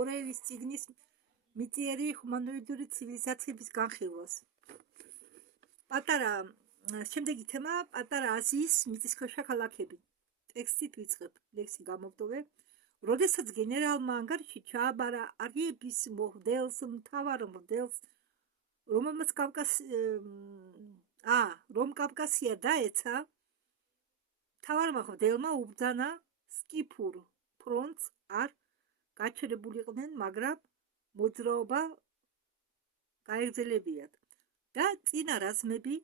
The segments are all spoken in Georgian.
ორელის წიგნის მიწიერი ჰუმანოიდური ცივილიზაციების განხილვას. შემდეგი თემა პატარა აზიის მიწისქვეშა ქალაქები. ტექსტით ვიწყებ, ლექსი გამოვტოვე. როდესაც გენერალმა ანგარიში ჩააბარა არიების მღვდელს, მთავარ მღვდელს, რომელმაც კავკასია დაეცა, მთავარმა მღვდელმა უბრძანა სკიფურ ფრონტს არ გაჩერებულიყვნენ, მაგრამ მოძრაობა გაეგრძელებიათ და წინა რაზმები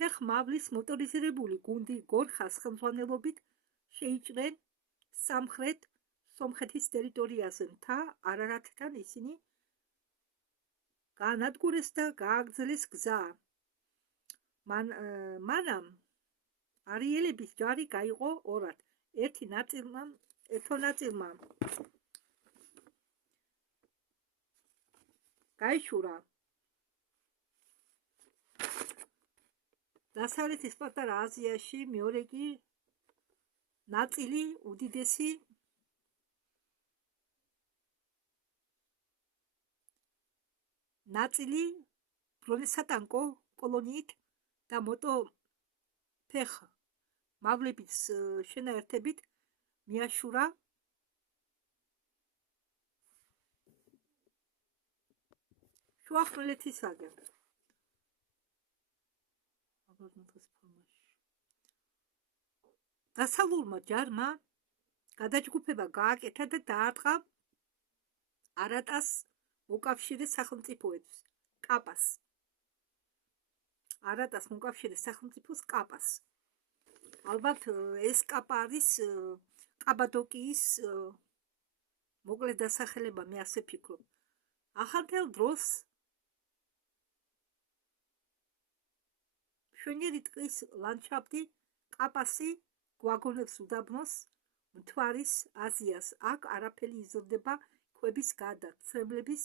ფეხმავლის მოტორიზირებული გუნდი გორხას ხელმძღვანელობით შეიჭრნენ სამხრეთ სომხეთის ტერიტორიაზე მთა არარატთან ისინი გაანადგურეს და გააგრძელეს გზა. მანამ არიელების ჯარი გაიყო ორად. ერთო ნაწილმა გაიშურა დასავლეთის პატარა აზიაში, მეორე კი ნაწილი უდიდესი ნაწილი ბრონესატანკო კოლონიით და მოტო ფეხ მავლების შენაერთებით მიაშურა შუა ხმელეთისაგან. დასავლურმა ჯარმა გადაჯგუფება გააკეთა და დაარტყა არატას მოკავშირე სახელმწიფოებს კაპას. არატას მოკავშირე სახელმწიფოს კაპას. ალბათ ეს კაპა არის კაბადოკიის მოკლე დასახელება, მე ასე ფიქრობ. ახალთელ დროს მშვენიერი ტყის ლანდშაფტი კაპასი გვაგონებს უდაბნოს მთვარის აზიას. აქ არაფერი იზრდება ქვების გარდა, მცრემლების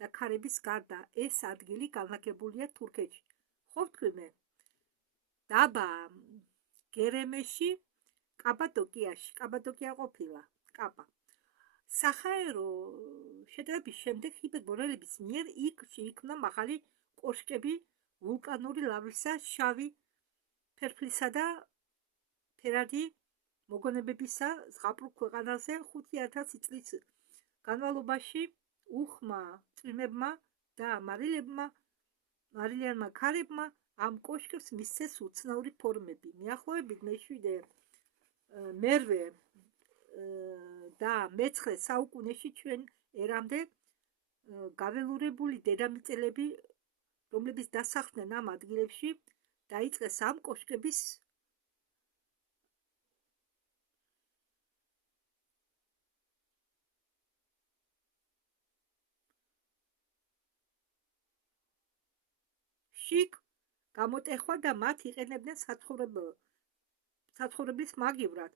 და ქარების გარდა. ეს ადგილი განლაგებულია თურქეთში. ხო ვთქვი, დაბა გერემეში, კაბადოკია ყოფილა კაპა. საჰაერო შეტევების შემდეგ ჰიპერბორელების მიერ იქ შეიქმნა მაღალი კოშკები ვულკანური ლავისა, შავი ფერფლისა და ფერადი მოგონებებისა. ზღაპრულ ქვეყანაზე 5000 წლის განმავლობაში უხმა წვიმებმა და მარილიანმა ქარებმა ამ კოშკებს მისცეს უცნაური ფორმები. მიახლოებით მეშვიდე მერვე და მე-9 საუკუნეში ჩვენ ერამდე გაველურებული დედამიწელები, რომლებიც დასახლდნენ ამ ადგილებში, დაიწყეს ამ კოშკების შიგ გამოტეხვა და მათ იყენებდნენ საცხოვრებლის მაგივრად.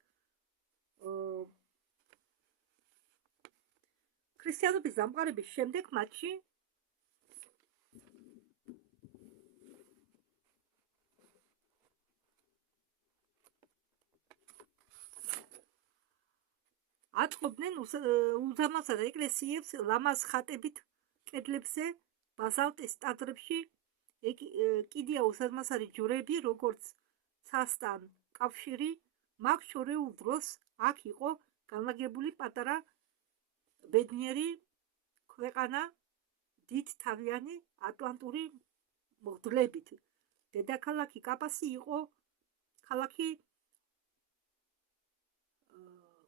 ქრისტიანობის დამყარების შემდეგ მათში აწყობდნენ უზარმაზარ ეკლესიებს ლამაზ ხატებით კედლებზე, ბაზალტის ტაძრებში კიდია უზარმაზარი ჯვრები, როგორც ცასთან კავშირი. მაგ შორეულ დროს აქ იყო განლაგებული პატარა ბედნიერი ქვეყანა დიდთავიანი ატლანტური მღვდლებით. დედაქალაქი კაპასი იყო ქალაქი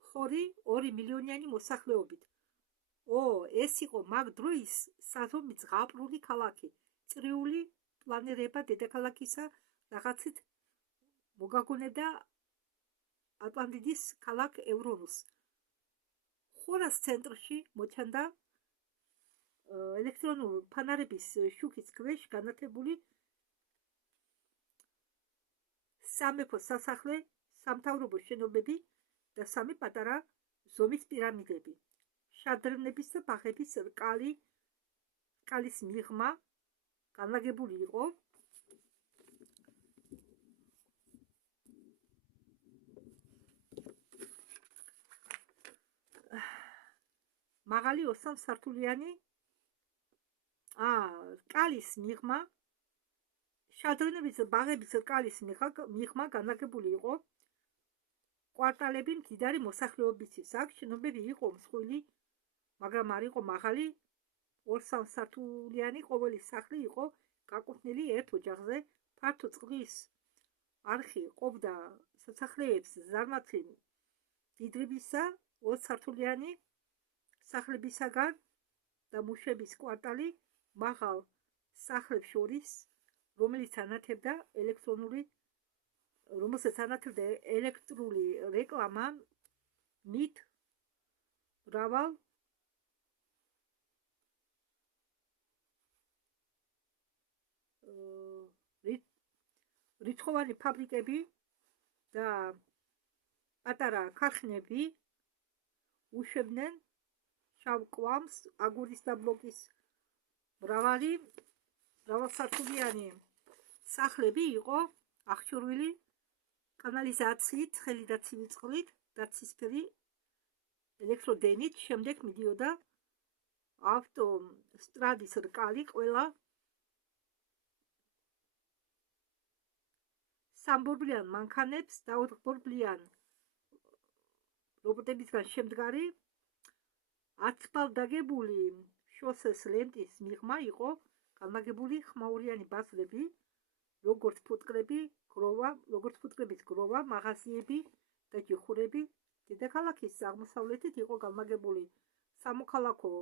ხორი 2 მილიონიანი მოსახლეობით. ეს იყო მაგ დროის საზომი ზღაპრული ქალაქი. წრიული პლანირება დედაქალაქისა რაღაცით მოგაგონებდა ატლანტიდის ქალაქ ევრონუს. ხორას ცენტრში მოჩანდა ელექტრონული ფანარების შუქის ქვეშ განათებული სამეფო სასახლე, სამთავრობო შენობები და სამი პატარა ზომის პირამიდები. შადრევნების და ბაღების რკალის მიღმა განლაგებული იყო მაღალი 23 სართულიანი რკალის მიღმა, შადრენების ბაღების რკალის მიღმა განლაგებული იყო კვარტალები მდიდარი მოსახლეობისთვის. აქ შენობები იყო მსხვილი, მაგრამ არ იყო მაღალი. 2-3 სართულიანი ყოველი სახლი იყო გაკუთვნილი ერთ ოჯახზე. ფართო წყლის არხი ყოფდა სასახლეებს ზარმაცი მდიდრებისა 20 სართულიანი სახლებისაგან და მუშების კვარტალი მაღალ სახლებს შორის, რომელსაც ანათებდა ელექტრული რეკლამა, მით მრავალ რიცხოვანი ფაბრიკები და პატარა ქარხნები უშვებდნენ შავ კვამს. აგურის და ბლოკის მრავალსართულიანი სახლები იყო აღჭურვილი კანალიზაციით, ხელი და ცივი წყლით და ცისფერი ელექტროდენით. შემდეგ მიდიოდა ავტოსტრადის რკალი ყველა სამბორბლიან მანქანებს და 4-ბორბლიან რობოტებისგან შემდგარი ასფალტდაგებული შოსეს ლენტის მიღმა იყო განლაგებული ხმაურიანი ბაზრები, როგორც ფუტკრების გროვა, მაღაზიები და ჯიხურები. დედაქალაქის აღმოსავლეთით იყო განლაგებული სამოქალაქო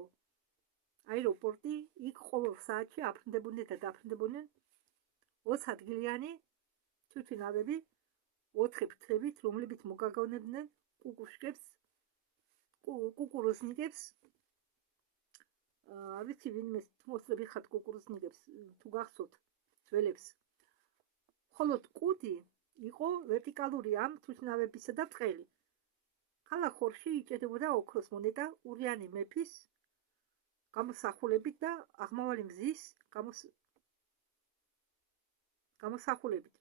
აეროპორტი. იქ ყოველ საათში აფრინდებოდნენ და დაფრინდებოდნენ 20 ადგილიანი თვითმფრინავები 4 ფრთებით, რომლებიც მოგაგონებდნენ კუკურუზნიკებს. არ ვიცი ვინმე მოსწრები ხართ კუკურუზნიკებს, თუ გახსოვთ ძველებს. მხოლოდ კუდი იყო ვერტიკალური ამ თვითმფრინავებისა და ბრტყელი. ქალაქ ხორში იჭედებოდა ოქროს მონეტა ურიანი მეფის გამოსახულებით და აღმავალი მზის გამოსახულებით.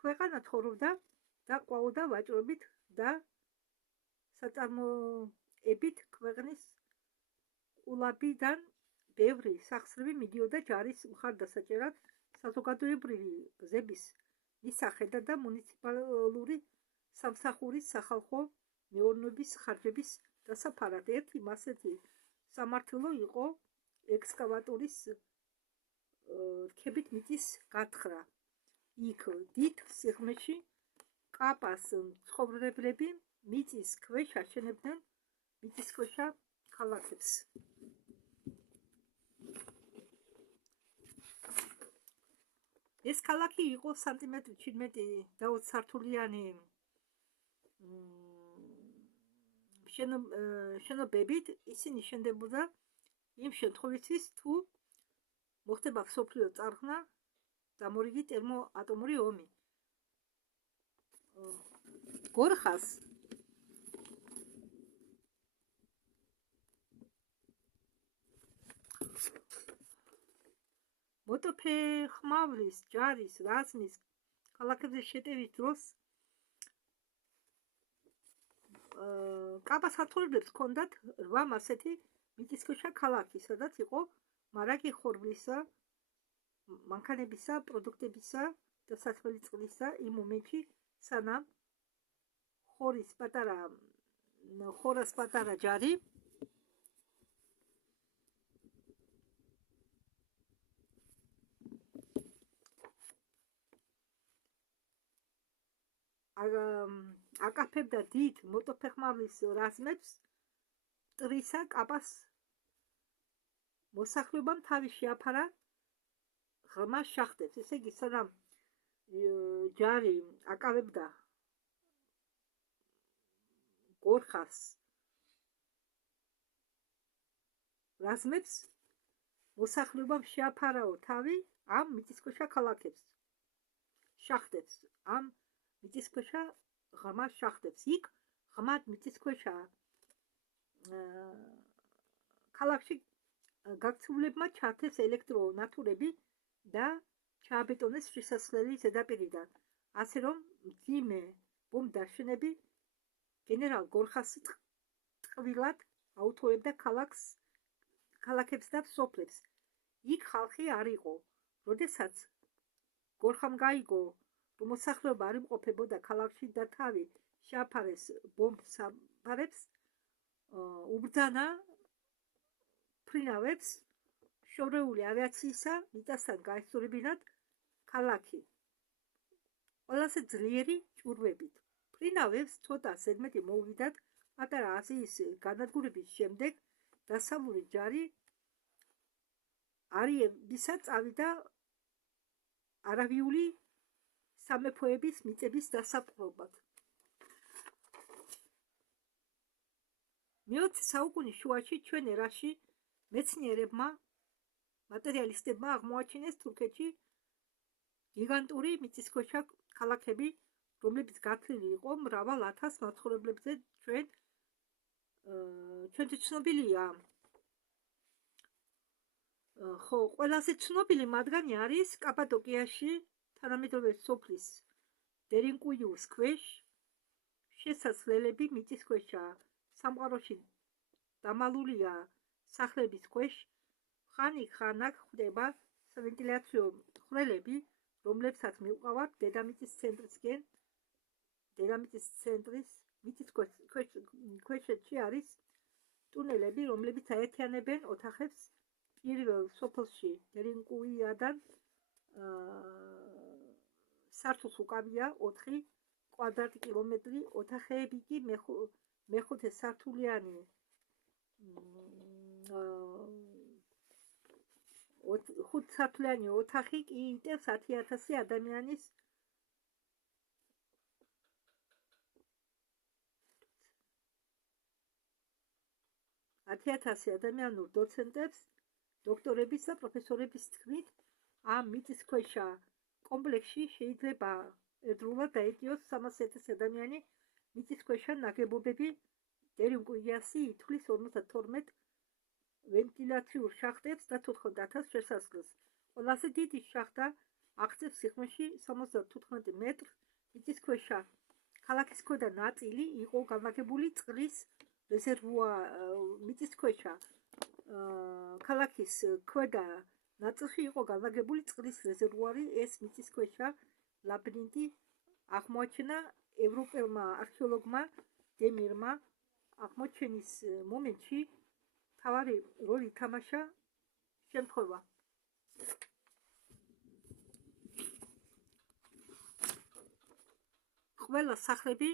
ქვეყანა ცხოვრობდა და ყვაოდა ვაჭრობით და საწარმოებით. ქვეყნის ყულაბიდან ბევრი სახსრები მიდიოდა ჯარის მხარდასაჭერად, საზოგადოებრივი გზების მისახედად და მუნიციპალური სამსახურის სახალხო მეურნეობის ხარჯების დასაფარად. ერთი მასეთი სამართლო იყო ექსკავატორის რქებით მიწის გათხრა. იქ დიდ სიღრმეში კაპას მცხოვრებლები მიწის ქვეშ აშენებდნენ მიწისქვეშა ქალაქებს. ეს ქალაქი იყო სანტიმეტრი 17 და 20 სართულიანი შენობებით. ისინი შენდებოდა იმ შემთხვევისთვის, თუ მოხდება მსოფლიო წარღვნა და მორიგი ტერმოატომური ომი. გორხას მოტოფეხმავრის ჯარის რაზმის ქალაქებზე შეტევის დროს კაპას მაცხოვრებლებს ჰქონდათ 8 ასეთი მიწისქვეშა ქალაქი, სადაც იყო მარაგი ხორბლისა, მანქანებისა, პროდუქტებისა და სათბელი წყლისა. იმ მომენტში, სანამ ხორას პატარა ჯარი აკაფებდა დიდ მოტოფეხმავრის რაზმებს, მტრისა კაპას მოსახლეობამ თავი შეაფარა ღრმა შახტებს. ესე იგი, სანამ ჯარი აკავებდა გორხას რაზმებს, მოსახლეობამ შეაფარაო თავი ამ მიწისქვეშა ქალაქებს, შახტებს, ამ მიწისქვეშა ღრმა შახტებს. იქ ღრმად მიწისქვეშა ქალაქში გაქცეულებმა ჩართეს ელექტრონათურები და ჩააბეტონეს შესასვლელი ზედაპირიდან, ასე რომ მძიმე ბომბ-დაშენები გენერალ გორხას ტყვილად აუთორებდა ქალაქებს და სოფლებს. იქ ხალხი არ იყო. როდესაც გორხამ გაიგო, რომ მოსახლეობა არ იმყოფებოდა ქალაქში და თავი შეაფარეს ბომბ სამყარებს, უბრძანა ფრინავებს შორეული ავიაციისა მიწასთან გაესწორებინათ ქალაქი ყველაზე ძლიერი ჭურვებით. ფრინავებს ცოტა ზედმეტი მოუვიდათ პატარა აზიის განადგურების შემდეგ დასავლური ჯარი არიებისა წავიდა არავიული სამეფოების მიწების დასაპყრობად. მე-20 საუკუნის შუაში ჩვენ ერაში მეცნიერებმა, მატერიალისტებმა აღმოაჩინეს თურქეთში გიგანტური მიწისქვეშა ქალაქები, რომლებიც გათვლილი იყო მრავალ ათას მაცხოვრებლებზე. ჩვენთვის ცნობილია, ხო, ყველაზე ცნობილი მათგანი არის კაპადოკიაში, თანამედროვე სოფლის დერინკუიუს ქვეშ შესასვლელები მიწისქვეშა სამყაროში დამალულია სახლების ქვეშ. ხან-იქ ხდება სავენტილაციო ხვრელები, რომლებსაც მივყავართ დედამიწის ცენტრის მიწის ქვეშეთში არის ტუნელები, რომლებიც აერთიანებენ ოთახებს პირველ სოფელში დერინკუიადან სართულს უკავია 4 კვადრატი კილომეტრი, ოთახები კი მეხუთე სართულიანი 5 სართულიანი ოთახი კი იტევს 10,000 ადამიანის 10,000 ადამიანურ დოცენტებს, დოქტორების და პროფესორების თქმით, ამ მიწისქვეშა კომპლექსში შეიძლება ერთდროულად დაეტიოს 300,000 ადამიანი. მიწისქვეშა ნაგებობები დერინკუიასი ითვლის 52 ვენტილაციურ შახტებს და 14,000 შესასვლელს. ყველაზე დიდი შახტა აღწევს სიღრმეში 74 მეტრს. მიწისქვეშა ქალაქის ქვედა ნაწილი იყო განლაგებული წყლის მიწისქვეშა ქალაქის ქვედა ნაწილში იყო განლაგებული წყლის რეზერვუარი. ეს მიწისქვეშა ლაბირინტი აღმოაჩინა ევროპელმა არქეოლოგმა დემირმა. აღმოჩენის მომენტში მთავარი როლი ითამაშა შემთხვევა. ყველა სახლები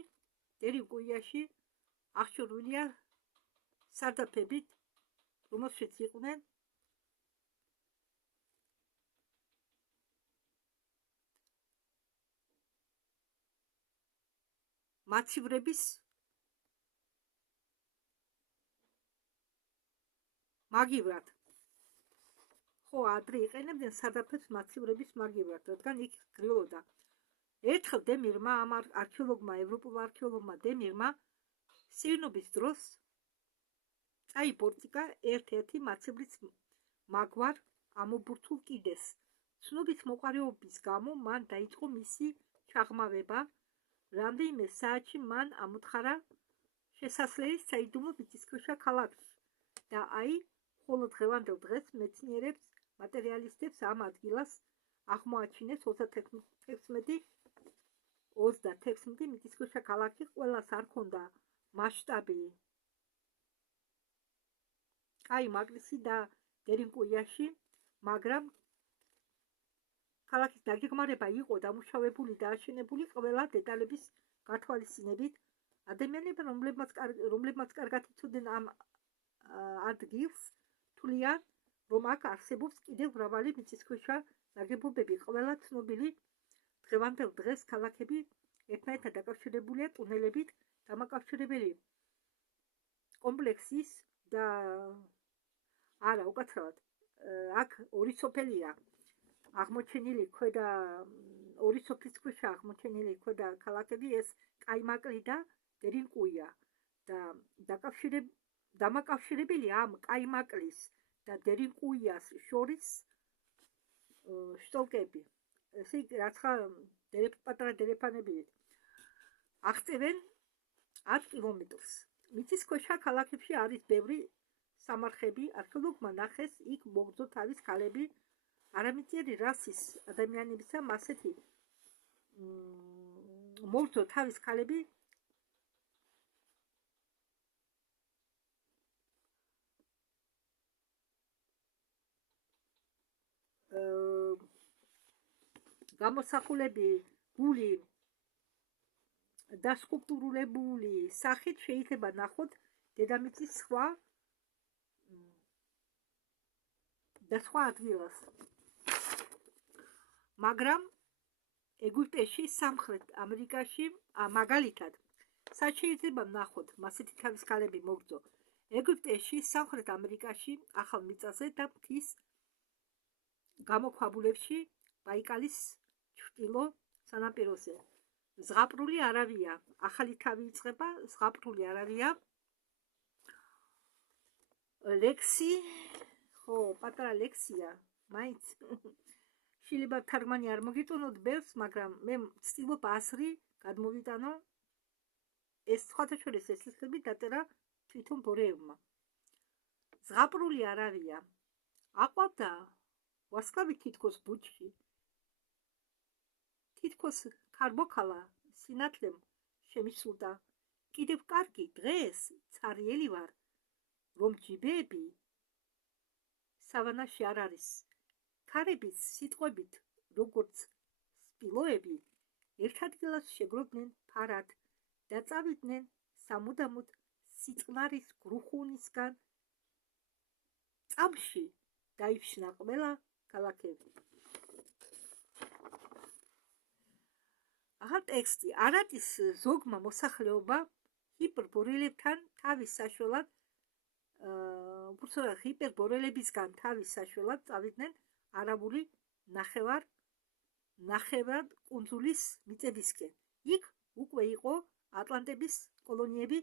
დერინკუიაში აღჭურვილია სარდაფებით, რომელშიც იყვნენ მაცივრების მაგივრად. ხო, ადრე იყენებდნენ სარდაფებს მაცივრების მაგივრად, რადგან იქ გრილოდა. ერთხელ დემირმა, ამ ევროპულმა არქეოლოგმა დემირმა სივნობის დროს წაიბორტიკა ერთ-ერთი მაცივრის მაგვარ ამობურთულ კიდეს. ცნობის მოყარეობის გამო მან დაიწყო მისი ჩაღმავება. რამდენიმე საათში მან ამოთხარა შესასვლელის საიდუმლო მიწისქვეშა ქალაქში და აი, ხოლო დღევანდელ დღეს მეცნიერებს, მატერიალისტებს ამ ადგილას აღმოაჩინეს 36 მიწისქვეშა ქალაქი. ყველას არ ქონდა მასშტაბი კაი მაგრისი და დერინკუიაში, მაგრამ ქალაქის დაგეგმარება იყო დამუშავებული და აშენებული ყველა დეტალების გათვალისწინებით. ადამიანები, რომლებმაც კარგად იცოდნენ ამ ადგილს, თვლიან, რომ აქ არსებობს კიდევ მრავალი მიწისქვეშა ნაგებობები. ყველა ცნობილი დღევანდელ დღეს ქალაქები ერთმანეთთან დაკავშირებულია ტუნელებით. დამაკავშირებელი კომპლექსის და არა, უკაცრავად, აქ ორი სოფელია აღმოჩენილი, ორი სოფლის ქვეშ აღმოჩენილი ქვედა ქალაქები, ეს კაიმაკლი და დერინკუია და დამაკავშირებელი ამ კაიმაკლის და დერინკუიას შორის შტოლკები. ესე იგი, რაცხა პატარა დერეფანები აღწევენ 10 კილომეტრს. მიწისქვეშა ქალაქებში არის ბევრი სამარხები. არქეოლოგმა ნახეს იქ მოგრძო თავის ქალები, არამიწიერი რასის ადამიანებისა მასეთი მოგრძო თავის ქალები გამოსახულები გული და სკულპტურული სახით შეიძლება ნახოთ დედამიწის სხვა ადგილას. მაგრამ ეგვიპტეში, სამხრეთ ამერიკაში, მაგალითად, სად შეიძლება ნახოთ მასეთი თავის ქალები მოგრძო ეგვიპტეში, სამხრეთ ამერიკაში, ახალ მიწაზე და მთის გამოქვაბულებში, ბაიკალის ჩრდილო სანაპიროზე. ზღაპრული არავია, ახალი თავი იწყება, ზღაპრული არავია. ლექსი, ხო, პატარა ლექსია, მაინც შეიძლება თარგმანი არ მოგიწონოთ ბევრს, მაგრამ მე ვცდილობ ასრი გადმოვიტანო. ეს სხვათა შორის ეს ლექსები დაწერა თვითონ ბორეევმა. ზღაპრული არავია. აყვავდა ვარსკვლავი თითქოს ბუჩქი. თითქოს ქარბოქალა სინათლემ შემისულდა. კიდევ კარგი დღეს ცარიელი ვარ, რომ ჯიბეები სავანაში არ არის. ქარების სიტყვებით, როგორც სპილოები, ერთ ადგილას შეგროვდნენ ფარად და წავიდნენ სამუდამოდ სიწყნარის გრუხუნისგან. წამში დაიფშნა ყველა ქალაქები. ახალ ტექსტი. არატის ზოგმა მოსახლეობა ჰიპერბორელებთან თავის საშველად ჰიპერბორელებისგან თავის საშველად წავიდნენ არაბული ნახევარ კუნძულის მიწებისკენ. იქ უკვე იყო ატლანტების კოლონიები.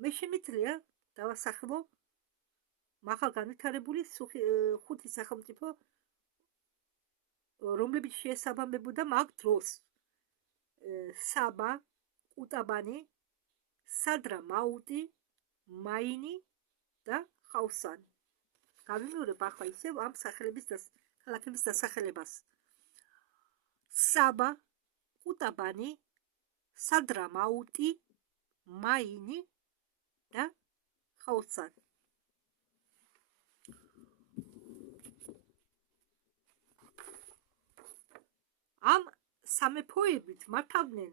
მე შემიძლია დავასახელო მაღალ განვითარებული ხუთი სახელმწიფო, რომლებიც შეესაბამებოდა მაგ დროს: საბა, ყუტაბანი, სადრა-მაუტი, მაინი და ხაუსანი. გავიმეორებ ახლა ისევ ამ ქალაქების დასახელებას. საბა, ყუტაბანი, სადრა-მაუტი, მაინი და ხაუსანი. ამ სამეფოებით მართავდნენ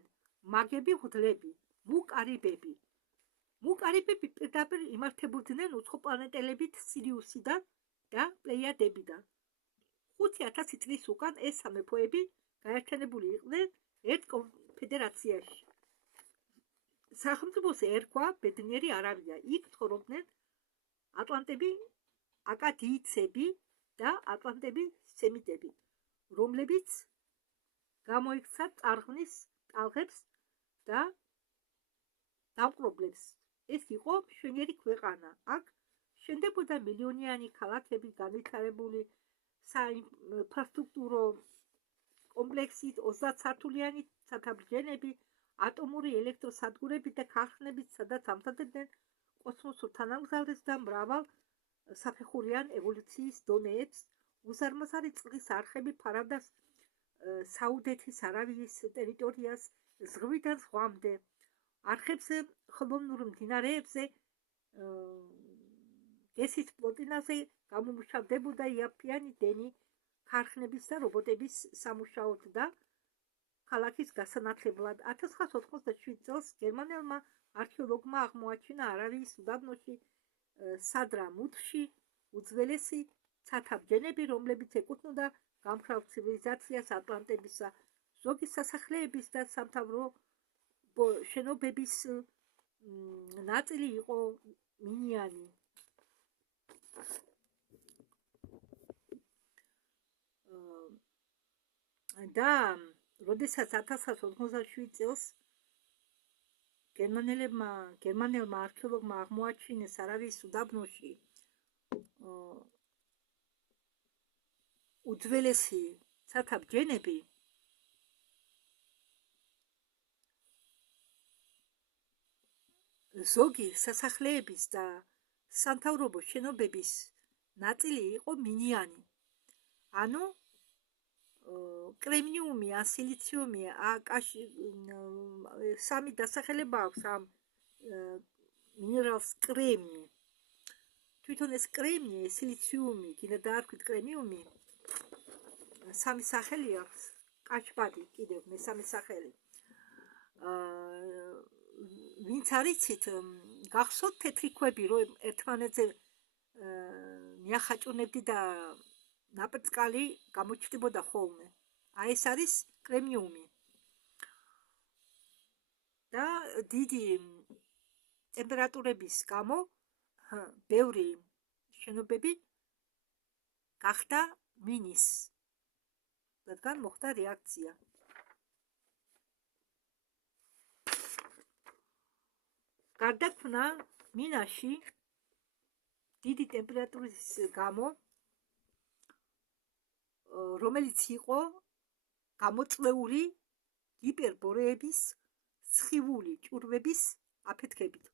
მაგები ღვთლები, მუკარიბები. მუკარიბები პირდაპირ იმართებოდნენ უცხოპლანეტელებით სირიუსიდან და პლეიადებიდან. 5000 წლის უკან ეს სამეფოები გაერთიანებული იყვნენ ერთ კონფედერაციაში. სახელმწიფოს ერქვა ბედნიერი არავია. იქ ცხოვრობდნენ ატლანტები, აკადიიცები და ატლანტები სემიტები, რომლებიც გამოიქცა წარღვნის ტალღებს და დამპყრობლებს. ეს იყო მშვენიერი ქვეყანა. აქ შენდებოდა მილიონიანი ქალაქები, განვითარებული საინფრასტრუქტურო კომპლექსით, 30 სართულიანი სათავბრჯენები, ატომური ელექტროსადგურები და ქარხნებით, სადაც ამზადებდნენ კოსმოსურ თანამგზავრებს და მრავალ საფეხურიან ევოლუციის დონეებს. უზარმაზარი წყლის არხები ფარავდა საუდეთის არავიის ტერიტორიას ზღვიდან ზღვამდე. არხებზე, ხელოვნურ მდინარეებზე, გესის პლოტინაზე გამომუშავდებოდა იაფიანი დენი ქარხნების და რობოტების სამუშაოდ და ქალაქის გასანათლებლად. 1987 წელს გერმანელმა არქეოლოგმა აღმოაჩინა არავიის უდაბნოში სადრა-მუთში უძველესი სათავბრჯენები, რომლებიც ეკუთვნოდა გამხრავ ცივილიზაციას ატლანტებისა. ზოგი სასახლეების და სამთავრო შენობების ნაწილი იყო მინიანი. და როდესაც 1987 წელს გერმანელმა არქეოლოგმა აღმოაჩინეს არავის უდაბნოში უძველესი სათავბრჯენები, ზოგი სასახლეების და სამთავრობო შენობების ნაწილი იყო მინიანი. ანუ კრემნიუმი, ან სილიციუმი, სამი დასახელება აქვს ამ მინერალს კრემნი. თვითონ ეს კრემნი, სილიციუმი, კიდე დაარქვით კრემიუმი, სამი სახელი აქვს. კაჩბადი კიდევ მესამე სახელი. ვინც არიცით, გახსოვთ თეთრი ქვები, რომ ერთმანეთზე მიახაჭუნებდი და ნაპრწკალი გამოჩნდებოდა ხოლმე. აი ეს არის კრემიუმი. და დიდი ტემპერატურების გამო ბევრი შენობები გახდა მინის, რადგან მოხდა რეაქცია. გარდაქმნა მინაში დიდი ტემპერატურის გამო, რომელიც იყო გამოწვეული ჰიპერბორეების სხივული ჭურვების აფეთქებით.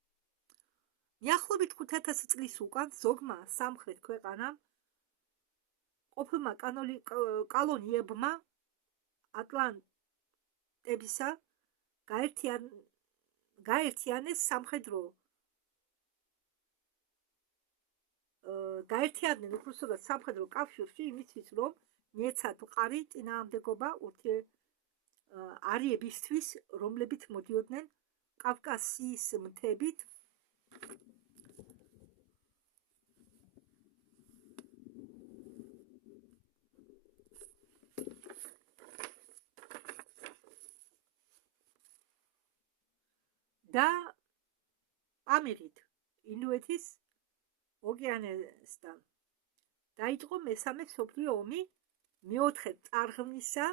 მიახლოებით 5000 წლის უკან ზოგმა სამხრეთ ქვეყანამ ყოფილმა კოლონიებმა ატლანტებისა გაერთიანეს გაერთიანდნენ უბრალოდ სამხედრო კავშირში იმისთვის, რომ მიეცათ მყარი წინააღმდეგობა არიებისთვის, რომლებიც მოდიოდნენ კავკასიის მთებით და ამერით ინდოეთის ოკეანესთან. დაიწყო მესამე მსოფლიო ომი მეოთხე წარღვნისა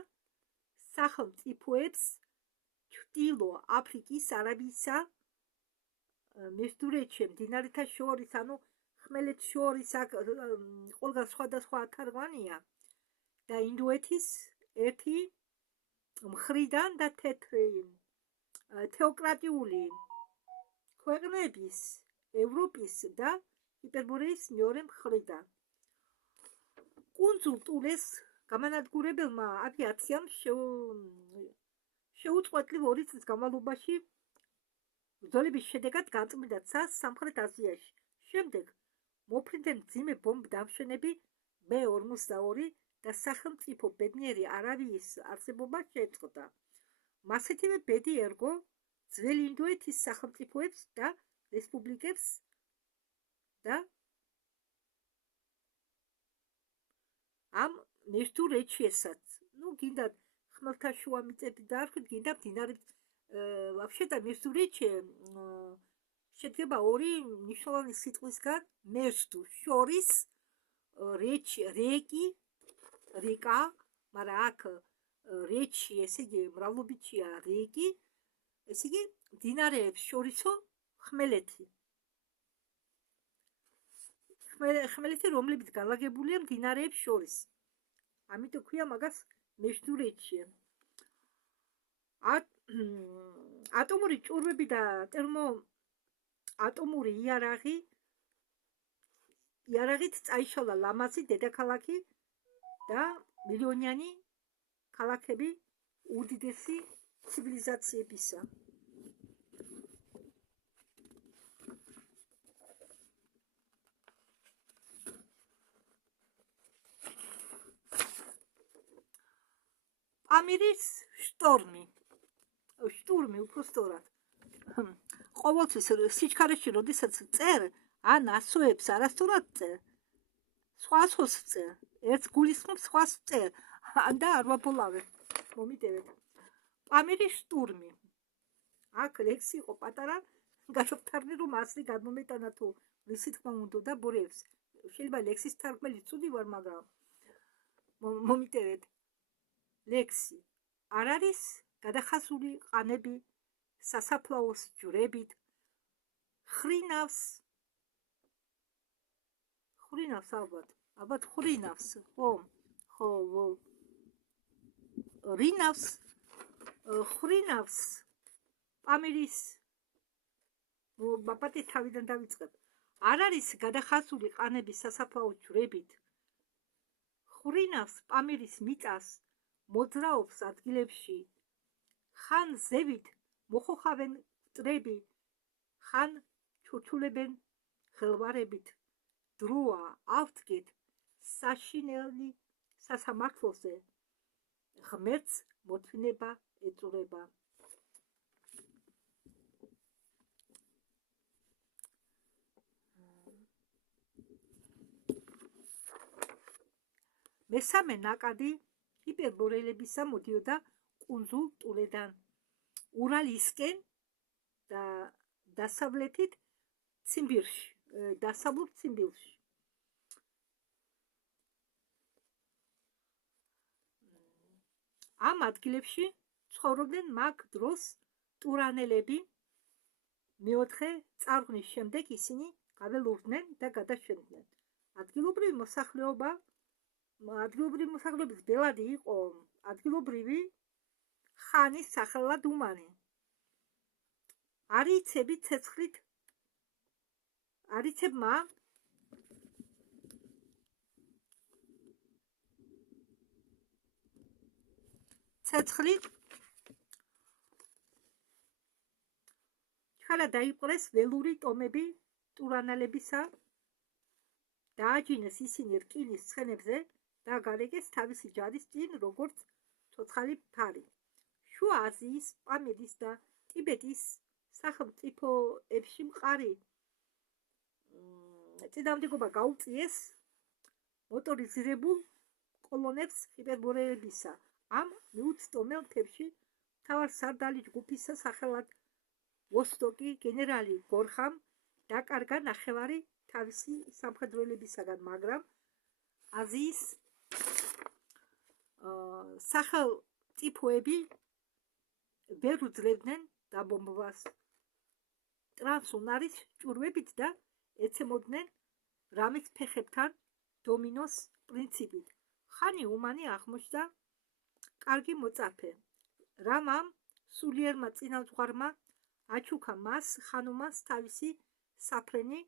სახელმწიფოებს ჩრდილო აფრიკის, არაბისა, მეზდურეთში, მდინარეთა შორის, ანუ ხმელეთს შორის ყველგან სხვადასხვა თარგმანია და ინდოეთის ერთი მხრიდან და თეოკრატიული ქვეყნების, ევროპის და ჰიპერბორეის მეორე მხრიდან. კუნძულ ტულეს გამანადგურებელმა ავიაციამ შეუწყვეტლივ 2 წლის განმავლობაში ბრძოლების შედეგად გაწმიდა ცას სამხრეთ აზიაში. შემდეგ მოფრინდნენ მძიმე ბომბ დამშვენები B-52 და სახელმწიფო ბედნიერი არავიის არსებობა შეწყდა. მასეთივე ბედი ერგო ძველი ინდოეთის სახელმწიფოებს და რესპუბლიკებს და ამ მეზდურეთშიესაც, გინდათ ხმელთაშუა მიწები დაარქვით, გინდა მდინარე, ვაფშეტა მეზდურეთში შედგება 2 მნიშვნელოვანი სიტყვისგან, მეზდუ შორის, რეკა, მაგრამ აქ რეჩი, ესე იგი მრავლობითია რეკი, ესე იგი მდინარეებს შორისო ხმელეთი. ხმელეთი, რომლებიც განლაგებულია მდინარეებს შორის. ამიტომ ქვია მაგას მეზდურეთში. ატომური ჭურვები და ატომური იარაღით წაიშალა ლამაზი დედაქალაქი და მილიონიანი ქალაქები უდიდესი ცივილიზაციებისა. ამირის შტორმი უფრო სწორად. ყოველთვის სიჩქარეში როდესაც წერ, ან ასოებს არასწორად წერ, სხვას წერ, ერთს გულისხმობს, სხვას წერ, და არ ვაბოლავებ, მომიტევეთ. ამირის შტურმი. აქ ლექსი იყო პატარა, გაშოფთარნი რომ ასლი გადმომეტანა თუ რისი თქმა უნდა ბორეებს. შეიძლება ლექსის თარგმელი ცუდი ვარ, მაგრამ მომიტევეთ. ლექსი არ არის გადახაზული ყანები სასაფლაოს ჯვრებით, ხრინავს ალბათ ხრინავს, ხრინავს პამირის მაპატი თავიდან დავიწყებ. არ არის გადახაზული ყანების სასაფლაო ჯვრებით. ხრინავს პამირის მიწას, მოძრაობს ადგილებში. ხან ზევით მოხოხავენ მტრები, ხან ჩურჩულებენ ხელვარებით. დროა ავდგეთ საშინელი სასამართლოზე, ღმერთს მოთმინება ეწურება. მესამე ნაკადი ჰიპერბორელებისა მოდიოდა კუნძულ ტულედან, ურალისკენ და დასავლეთით ციმბირში, დასავლურ ციმბირში. ამ ადგილებში ცხოვრობდნენ მაგ დროს ტურანელები. მეოთხე წარღვნის შემდეგ ისინი გაველურდნენ და გადაშვენდნენ. ადგილობრივი მოსახლეობის ბელადი იყო ადგილობრივი ხანის სახელად უმანი. არიცებმა ცეცხლით ჩხარა დაიპყრეს ველური ტომები ტურანელებისა, დააჯინეს ისინი რკინის ცხენებზე და გარეგეს თავისი ჯარის წინ როგორც ცოცხალი ფარი. შუა აზიის, პამირის და ტიბეტის სახელმწიფოებში მყარი წინააღმდეგობა გაუწიეს მოტორიზირებულ კოლონებს ჰიპერბორელებისა. ამ მიუწვდომელ მთებში მთავარსარდალი ჯგუფისა სახელად ვოსტოკი გენერალი გორხამ დაკარგა ნახევარი თავისი სამხედროებისაგან, მაგრამ აზიის სახელმწიფოები ვერ უძლევდნენ დაბომბვას ტრანსუნარის ჭურვებით და ეცემოდნენ რამის ფეხებთან დომინოს პრინციპით. ხანი უმანი აღმოჩნდა კარგი მოწაფე. რამამ სულიერმა წინამძღვარმა აჩუქა მას ხანუმას თავისი საფრენი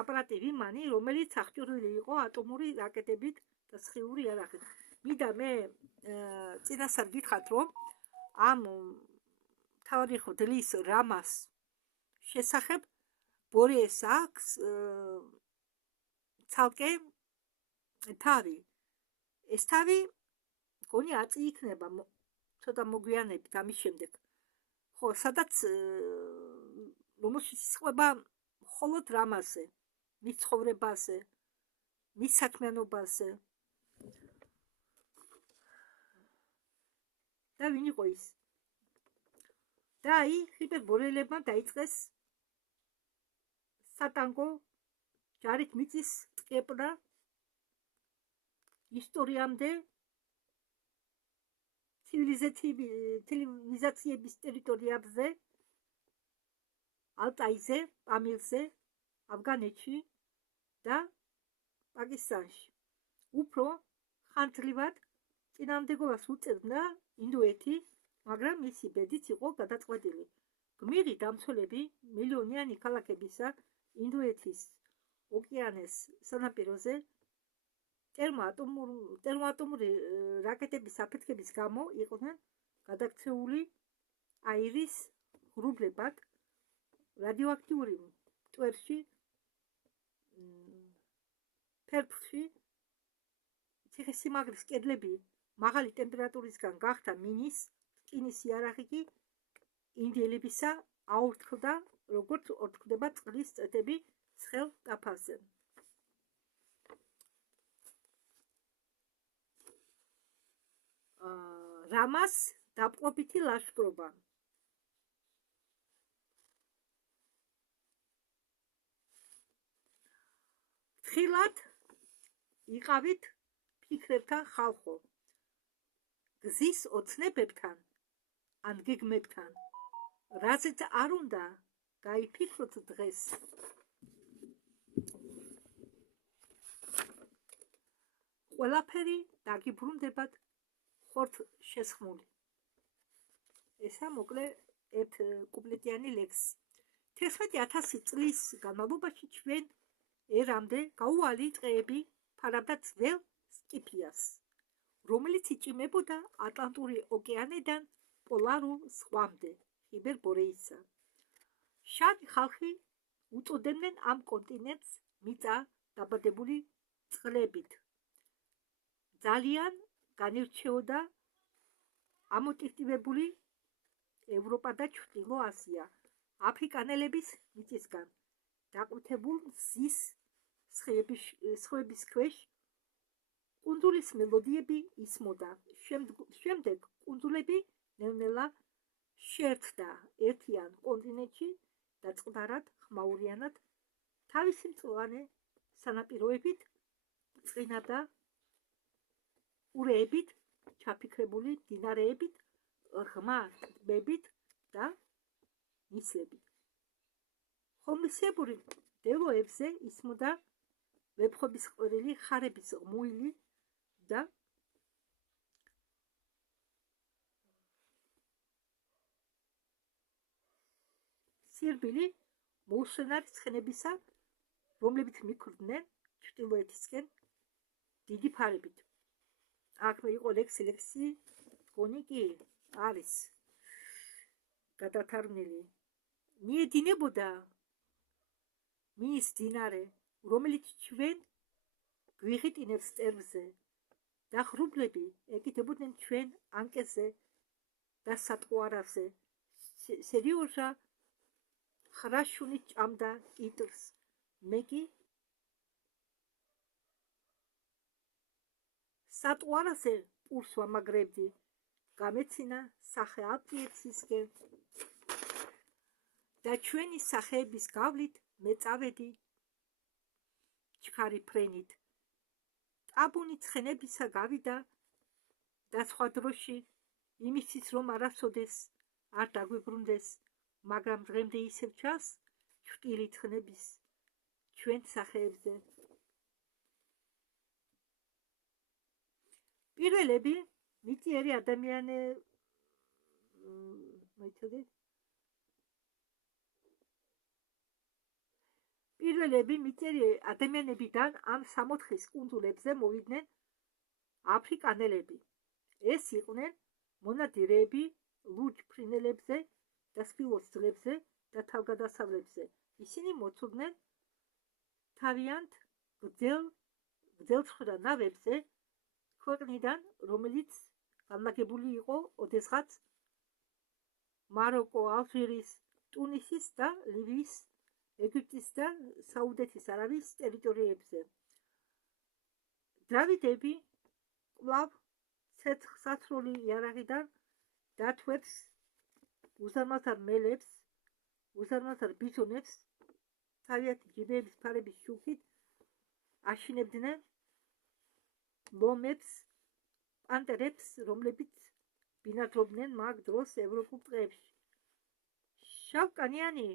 აპარატი ვიმანი, რომელიც აღჭურვილი იყო ატომური რაკეტებით და სხიური იარაღით. მინდა მე წინასწარ გითხრათ, რომ ამ თავი ხდლის რამას შესახებ ბორიეს აქვს ცალკე თავი. ეს თავი გონი აწი იქნება ცოტა მოგვიანებით ამის შემდეგ. ხო, სადაც რომელშიც ისყვება მხოლოდ რამაზე, მის ცხოვრებაზე, მის საქმიანობაზე. და ვინ იყო ის? და აი ჰიპერბორელებმა დაიწყეს სატანკო ჯარით მიწის ტკეპნა ისტორიამდე ცივილიზაციების ტერიტორიებზე, ალტაიზე, პამირზე, ავგანეთში და პაკისტანში. უფრო ხანძრივად წინააღმდეგობას უწევდა ინდოეთი, მაგრამ მისი ბედიც იყო გადაწყვეტილი. გმირი დამცველები მილიონიანი ქალაქებისა ინდოეთის ოკეანის სანაპიროზე ტერმოატომური რაკეტების აფეთქების გამო იყვნენ გადაქცეული აირის ღრუბლებად, რადიოაქტიური მტვერში, ფერფლში. ციხესიმაგრის კედლები მაღალი ტემპერატურისგან გახდა მინის, რკინის იარაღი კი ინდიელებისა აორთქლდა, როგორც ორთქლდება წყლის წეთები ცხელ ტაფაზე. რამას დაპყრობითი ლაშქრობა. ხილად იყავით ფიქრებთან ხალხო, გზის ოცნებებთან ან გეგმებთან, რაზეც არ უნდა გაიფიქროთ დღეს. ყველაფერი დაგიბრუნდებათ ხორთ შესხმული. ესა მოკლე ერთ კუპლეტიანი ლექსი. 11,000 წლის განმავლობაში ჩვენ ერამდე გაუვალი ტყეები ფარავდა ძველ სკიფიას, რომელიც იჭიმებოდა ატლანტური ოკეანიდან პოლარულ ზღვამდე, ჰიბერბორეისა. შავი ხალხი უწოდებდნენ ამ კონტინენტს მიწა დაბადებული წყლებით. ძალიან განირჩეოდა ამოტივტივებული ევროპა და ჩრდილო აზია. აფრიკანელების მიწისგან დაყვითებულ მზის სხივების ქვეშ კუნძულის მელოდიები ისმოდა. შემდეგ კუნძულები ნელ-ნელა შეერთდა ერთიან კონტინენტში და წყნარად ხმაურიანად თავისი მწვანე სანაპიროებით, წყინა და ყურეებით ჩაფიქრებული მდინარეებით, ღრმა ტბებით და ნისლებით. ხომისებური მდელოებზე ისმოდა ვეფხვების ყვერილი, ხარების ღმუილი და სირბილი მოუსვენარი ცხენებისა, რომლებიც მიქრდნენ ჩრდილოეთისკენ დიდი ფარებით. აქ იყო ლექსი, გონი კი არის გადათარგმნილი. მიედინებოდა მის დინარე, რომელიც ჩვენ გვიღიტინებს წერვზე და ღრუბლები ეკიდებოდნენ ჩვენ ანკეზე და სატყუარაზე. სერიოზა ხრაშუნით ჭამდა კიტრს. მე კი სატყუარაზე პურს ვამაგრებდი. გამეცინა სახე ალპიეცისკენ და ჩვენი სახეების გავლით მე წავედი ჩქარი ფრენით. ტაბუნი ცხენებისა გავიდა და სხვა დროში იმისთვის რომ არასოდეს არ დაგვიბრუნდეს, მაგრამ დღემდე ისევ ჩანს ჩრტილი ცხენების ჩვენ სახეებზე. პირველები მიწიერი ადამიანებიდან ამ სამოთხის კუნძულებზე მოვიდნენ აფრიკანელები. ეს იყვნენ მონადირეები ლურჯ ფრინველებზე და სპილოს ძვლებზე და თავგადასავლებზე. ისინი მოცუდნენ თავიანთ გრძელცხრა ნავებზე ქვეყნიდან, რომელიც განლაგებული იყო ოდესღაც მაროკო, ალჟირის, ტუნისის და ლიბიის, ეგვიპტის და საუდეთის არავის ტერიტორიებზე. დრავიდები კვლავ ცეცხლსასროლი იარაღიდან დათვებს უზარმაზარ მელებს, უზარმაზარ ბიზონებს თავიანთი ჯიბეების ფარების შუქით აშინებდნენ ლომებს, პანტერებს, რომლებიც ბინადრობდნენ მაგ დროს ევროპულ ტყეებში. შავკანიანი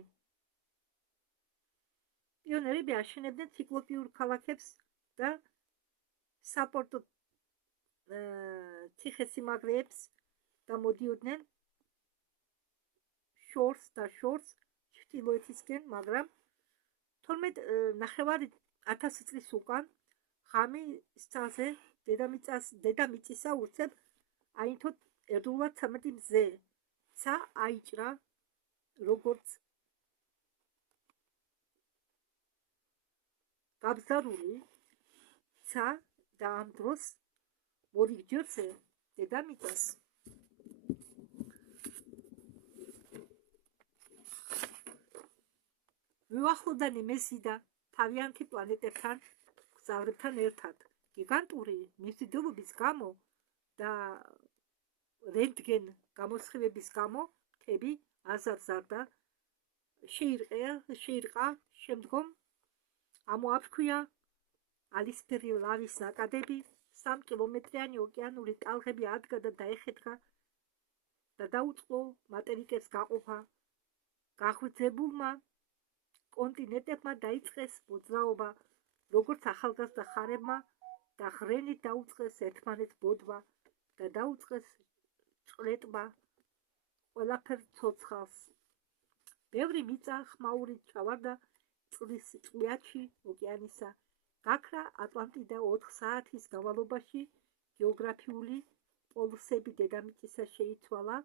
პიონერები აშენებდნენ ციკლოპიურ ქალაქებს და საპორტო ციხესიმაგრეებს და მოდიოდნენ შორს ჩრდილოეთისკენ, მაგრამ 12,000 წლის უკან ღამის ცაზე დედამიწისა უცებ აინთოდ ერთდროულად 13 მზე. ცა აიჭრა როგორც გაბზარული ცა და ამ დროს მორიგჯერზე დედამიწას ვიუახლოვდა ნემესი და თავიანთი პლანეტებთან გზავრებთან ერთად. გიგანტური მიზიდულობის გამო და რენტგენ გამოსხივების გამო მთები აზარზარდა, შეირყა, შემდგომ ამოაფრქვია ალისფერი ლავის ნაკადები, 3 კილომეტრიანი ოკეანური ტალღები ადგა და დაეხეთქა და დაუწყო მატერიკებს გაყოფა. გაღვიძებულმა კონტინენტებმა დაიწყეს მოძრაობა, როგორც ახალგაზრდა ხარებმა და ღრენით დაუწყეს ერთმანეთს ბოდვა და დაუწყეს წყლეტმა ყველაფერ ცოცხალს. ბევრი მიწა ხმაურით ჩავარდა წყლის წყლიანში ოკეანისა. გაქრა ატლანტიდა 4 საათის განმავლობაში. გეოგრაფიული პოლუსები დედამიწისა შეიცვალა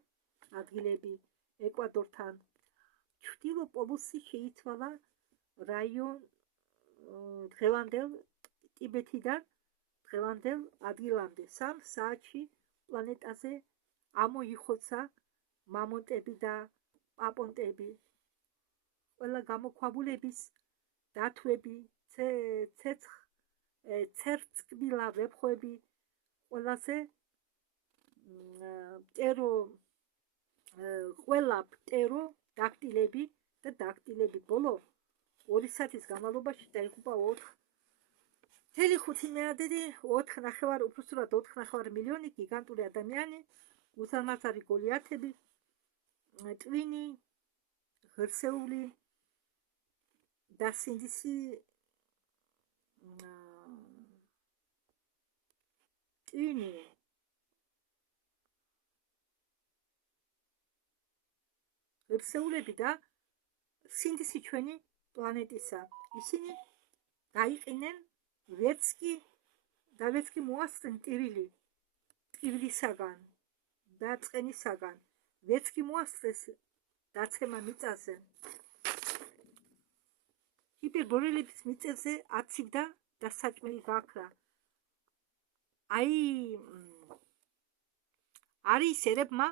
ადგილები ეკვადორთან. ჩრდილო პოლუსი შეიცვალა რაიონ დღევანდელ ტიბეტიდან დღევანდელ ადგილამდე. 3 საათში პლანეტაზე ამოიხოცა მამონტები და პაპონტები. ყველა გამოქვაბულების დათვები, ცერცხკბილა ვეფხვები, ყველა პტერო დაქტილები და დაქტილები ბოლო 2 საათის განმავლობაში დაიღუპა 4,5 მილიონი გიგანტური ადამიანი, უზარმაზარი გოლიათები, ტვინი, ღირსეული და სინდისი ტვინი ღირსეულები და სინდისი ჩვენი პლანეტისა. ისინი გაიყინენ ვერც კი მოასწრენ ტკივილისაგან და წყენისაგან, ვერც კი მოასწრეს დაცემა მიწაზე. ჰიპერბორეების მიწებზე აცივდა და საჭმელი გაქრა. არის ერებმა,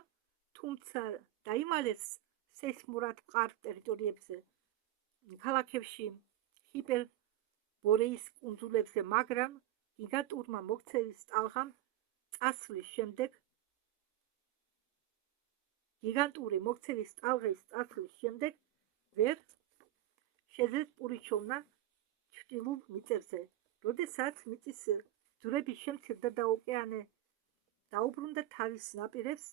თუმცა დაიმალეს სეისმურად მყარ ტერიტორიებზე, ქალაქებში, ჰიპერბორეის კუნძულებზე, მაგრამ გიგანტურმა მოქცევის ტალღამ წასვლის შემდეგ ვერ შეძლეს პურიჩოვნა ჩრდილულ მიწებზე. როდესაც მიწის ძვრები შემცირდა და ოკეანე დაუბრუნდა თავის ნაპირებს,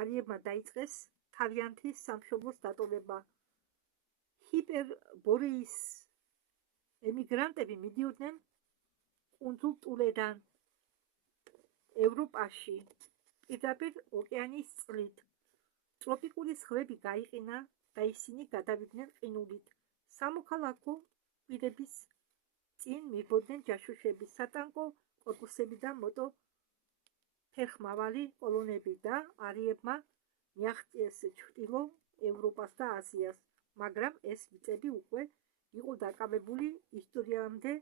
არიებმა დაიწყეს თავიანთი სამშობლოს დატოვება. ჰიპერბორეის ემიგრანტები მიდიოდნენ კუნძულ ტულედან ევროპაში პირდაპირ ოკეანის წყლით. ტროპიკული ზღვები გაიყინა და ისინი გადავიდნენ ყინულით. სამოქალაქო პირების წინ მიბოდნენ ჯაშუშები, სატანკო კორპუსები და მოტოფერხმავალი კოლონები და არიებმა მიაღწიეს ჩრდილო ევროპას და აზიას, მაგრამ ეს მიწები უკვე იყო დაკავებული ისტორიამდე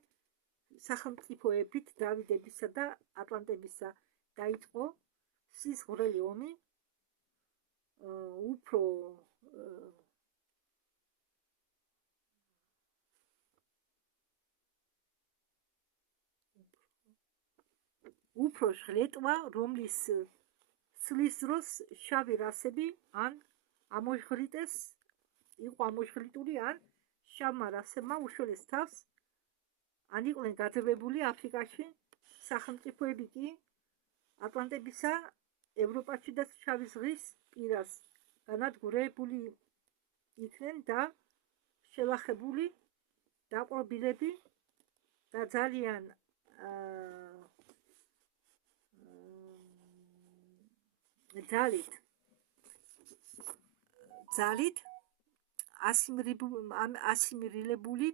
სახელმწიფოებით დავიდებისა და ატლანტებისა. დაიწყო სისხლელი ომი, უფრო ჟღლეტვა, რომლის სვლის დროს შავი რასები იყო ამოჟღლიტული, ან შავმა რასებმა უშველეს თავს, ან იყვნენ გაძევებული აფრიკაში, სახელმწიფოები კი ატლანტებისა, ევროპაში და შავი ზღვის პირას განადგურებული იქნენ და შელახებული დაყრობილები და ძალიან ასიმილირებული,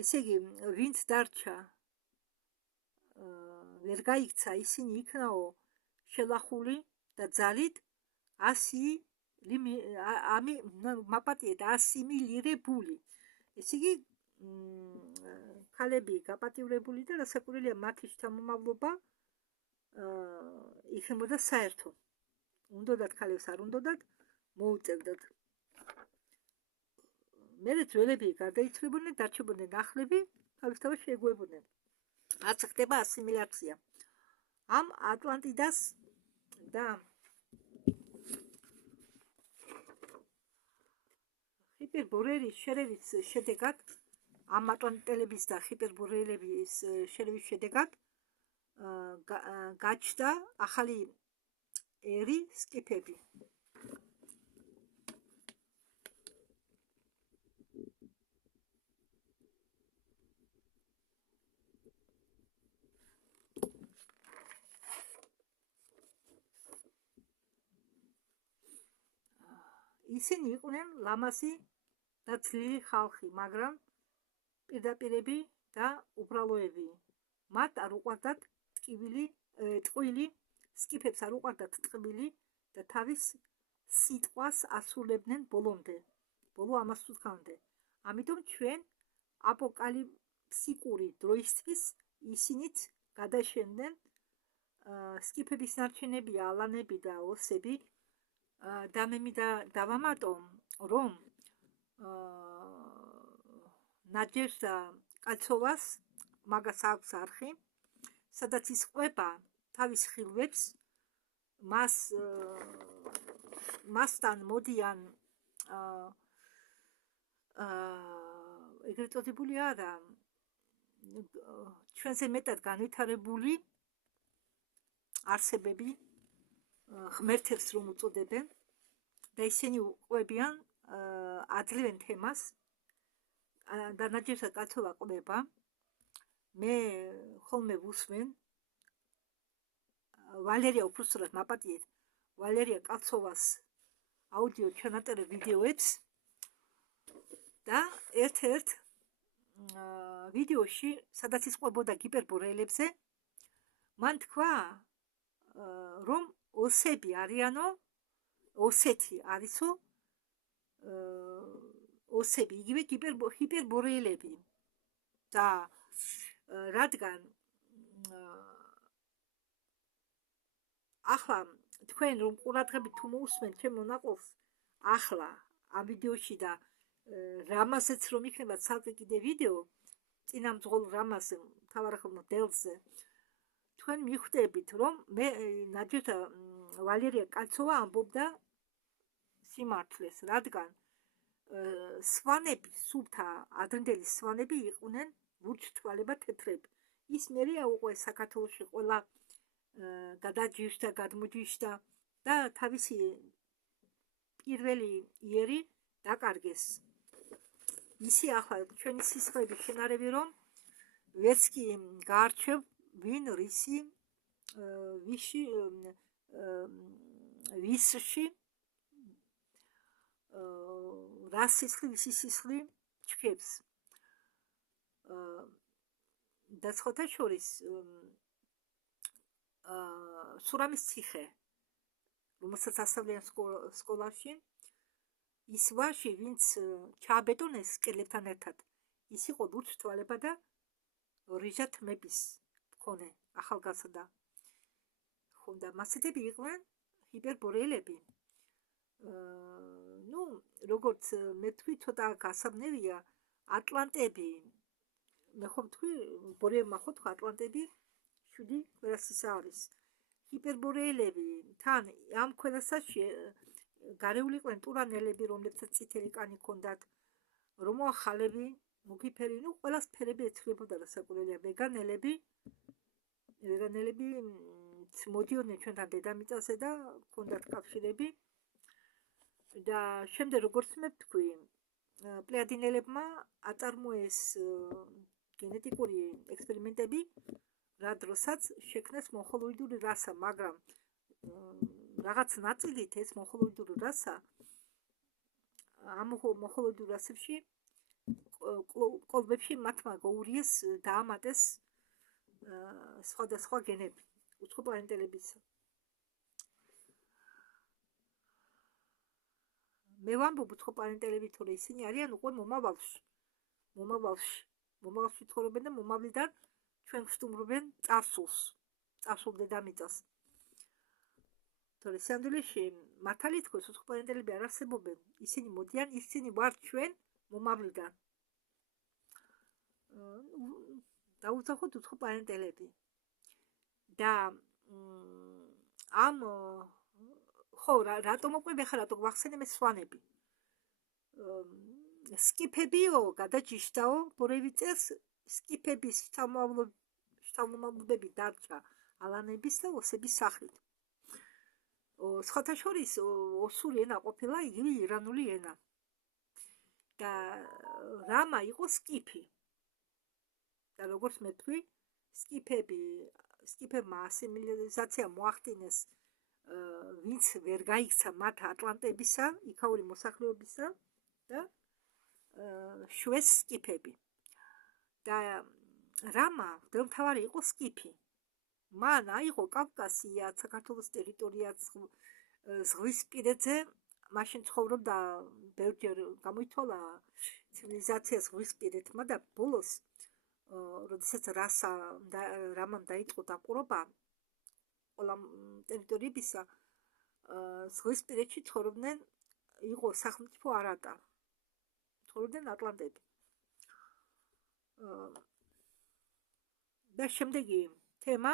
ესე იგი, ვინც დარჩა ვერ გაიქცა, ისინი იქნაო შელახული და ძალით ასიმილირებული. ესე იგი, ქალები გაპატიურებული და რასაკვირველია, მათი შთამომავლობა იქნებოდა საერთო. უნდოდათ ქალებს არ უნდოდათ მოუწევდათ. მერე ძველები გარდაიცვალებოდნენ, დარჩებოდნენ ახლები, თავისთავად შეეგუებოდნენ. რაც ხდება ასიმილაცია. ამ ატლანტიდას და ჰიპერბორეის შერევის შედეგად, ამ ატლანტელების და ჰიპერბორეელების შერევის შედეგად გაჩნდა ახალი ერი სკიფები. ისინი იყვნენ ლამაზი და ძლიერი ხალხი, მაგრამ პირდაპირები და უბრალოები. მათ არ უყვარდათ ტყვილი, სკიფებს არ უყვარდათ ტყვილი და თავის სიტყვას ასრულებდნენ ბოლომდე. ბოლო ამას უთქვამდე. ამიტომ ჩვენ აპოკალიფსიკური დროისთვის ისინიც გადაშენდნენ სკიფების ნარჩენებია ალანები და ოსები და მე მინდა დავამატომ, რომ ნაჯერსა კაცოვას მაგას აქვს არხი, სადაც ის ყვება თავის ხილვებს, მასთან მოდიან ეგრეთ წოდებული არა, ჩვენზე მეტად განვითარებული არსებები, ღმერთებს რომ უწოდებენ და ისინი ყვებიან, აძლევენ თემას და ნაჯერსა კაცოვა ყვება. მე ხოლმე ვუსმენ ვალერია უბრალოდ მაპატიეთ ვალერია კაცოვას აუდიო ჩანაწერე ვიდეოებს და ერთ-ერთ ვიდეოში, სადაც ის ყვებოდა ჰიპერბორეელებზე, მან თქვა, რომ ოსები არიანო, ოსეთი არისო, ოსები, იგივე ჰიპერბორეელები და რადგან ახლა თქვენ რომ ყურადღებით თუ მოусმენთ ჩემ მონაყოფს ახლა ამ ვიდეოში და რამაზეც რომ იქნება ცალკე კიდე ვიდეო წინამძღოლ რამაზე მთავარახელმო დელზე თქვენ მიხვდებით რომ მე ნაჯერთა ვალერია კაცოვა ამბობდა სიმართლეს, რადგან სვანები, სუფთა ადრინდელი სვანები იყვნენ ლურჯთვალება თეთრები. ის მერე აუყვეს საქართველოში ყველა გადაჯიშდა, გადმოჯიშდა და თავისი პირველი იერი დაკარგეს. ისი ახლა ჩვენი სისხლები შენარები რომ ვერც კი გაარჩევ ვინ რისი ვისში რა სისხლი ვისი სისხლი ჩქებს და სხვათა შორის სურამის ციხე, რომელსაც ასწავლიან სკოლაში, ის ვაში, ვინც ჩააბეტონეს კედლებთან ერთად, ის იყო ლურჯთვალება და რიჟა თმების მქონე ახალგაზრდა. ხონდა მასეთები იყვნენ ჰიპერბორეელები. როგორც მე თქვი, ცოტა გასაბნევია ატლანტები. მე ხომ თქვი, ბორეებმა ხო თქვა ატლანტები 7 ყველასის არის. ჰიპერბორეელები თან ამ ყველასაში გარეული იყვნენ ტურანელები, რომლებსაც წითელი კანი ჰქონდათ, რომოახალები, მუქი ფერი, ყველას ფერები ეცვლებოდა და საკურველია. ვეგანელები მოდიოდნენ ჩვენთან დედამიწაზე და ჰქონდათ კავშირები და შემდეგ როგორც მე ვთქვი, პლეადინელებმა აწარმოეს გენეტიკური ექსპერიმენტები, რა დროსაც შექმნეს მონღოლოიდური რასა, მაგრამ რაღაც ნაწილით ეს მონღოლოიდური რასა ამ მონღოლოიდურ რასებში კოლბებში მათმა გაურიეს დაამატეს სხვადასხვა გენები უცხო პლანეტელების. მე ვამბობ უცხო პლანეტელები, თორე ისინი არიან უკვე მომავალში ცხოვრობენ და მომავლიდან ჩვენ ვსტუმრობენ წარსულ დედამიწას. თორე სამდვილეში მართალი თქოს უცხო პლანეტელები არ არსებობენ, ისინი მოდიან, ისინი ვართ ჩვენ მომავლიდან. დაუძახოთ უცხო პლანეტელები და ამ ხო რატომ მოყვები ხარ, რატო გვახსენე მე სვანები. სკიფებიო გადაჯიშდაო ბორევი წელს სკიფების შთამომავლობები დარჩა ალანების და ოსების სახით. სხვათა შორის ოსური ენა ყოფილა იგივე ირანული ენა და რამა იყო სკიფი და როგორც მე თქვი, სკიფებმა ასიმილიზაცია მოახდინეს ვინც ვერ გაიქცა მათ ატლანტებისა, იქაური მოსახლეობისა და შვეს სკიფები. და რამა მღვდელმთავარი იყო სკიფი. მან აიღო კავკასია, საქართველოს ტერიტორიაც ზღვისპირეთზე, მაშინ ცხოვრობდა, ბევრჯერ გამოითვალა ცივილიზაცია ზღვისპირეთმა და ბოლოს, როდესაც რამამ დაიწყო დაყურობა ყველა ტერიტორიებისა, ზღვისპირეთში ცხოვრობდნენ, იყო სახელმწიფო არატა, ცხოვრობდნენ ატლანტები. და შემდეგი თემა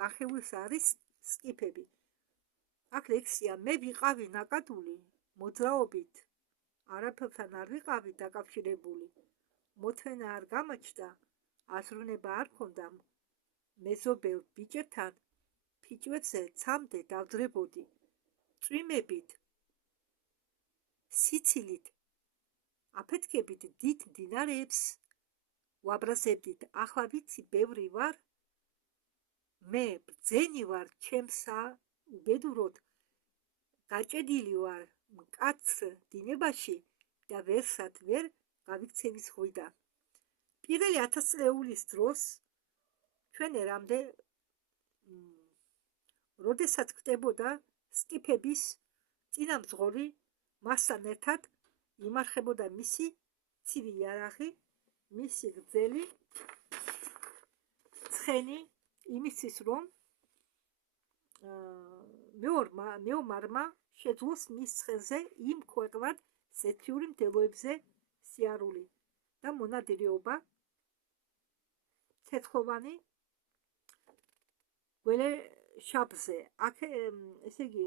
გახევის არის სკიფები. აქ ლექსია: მე ვიყავი ნაკადული, მოძრაობით არაფერთან არ ვიყავი დაკავშირებული, მოთვენა არ გამაჩნდა, აზროვნება არ ქონდა, მეზობელ ბიჭებთან ფიჭვებზე ცამდე დავძრებოდი, წვიმებით, სიცილით აფეთქებით დიდ მდინარეებს ვაბრაზებდით. ახლა ვიცი ბევრი ვარ, მე ბრძენი ვარ ჩემსა უბედუროდ, გაჭედილი ვარ მკაცრ დინებაში და ვერსად ვერ გავიქცევი ზღვიდან. პირველი 1000 წლეულის დროს ჩვენ ერამდე, როდესაც ხდებოდა სკიფების წინამძღოლი, მასთან ერთად იმარხებოდა მისი ცივი იარაღი, მისი გრძელი ცხენი, იმისთვის რომ მეომარმა შეძლოს მის ცხენზე იმ ქვეყნად ზეთიური მდელოებზე სიარული და მონადირეობა ცეცხლოვანი გველეშაპზე. ესე იგი,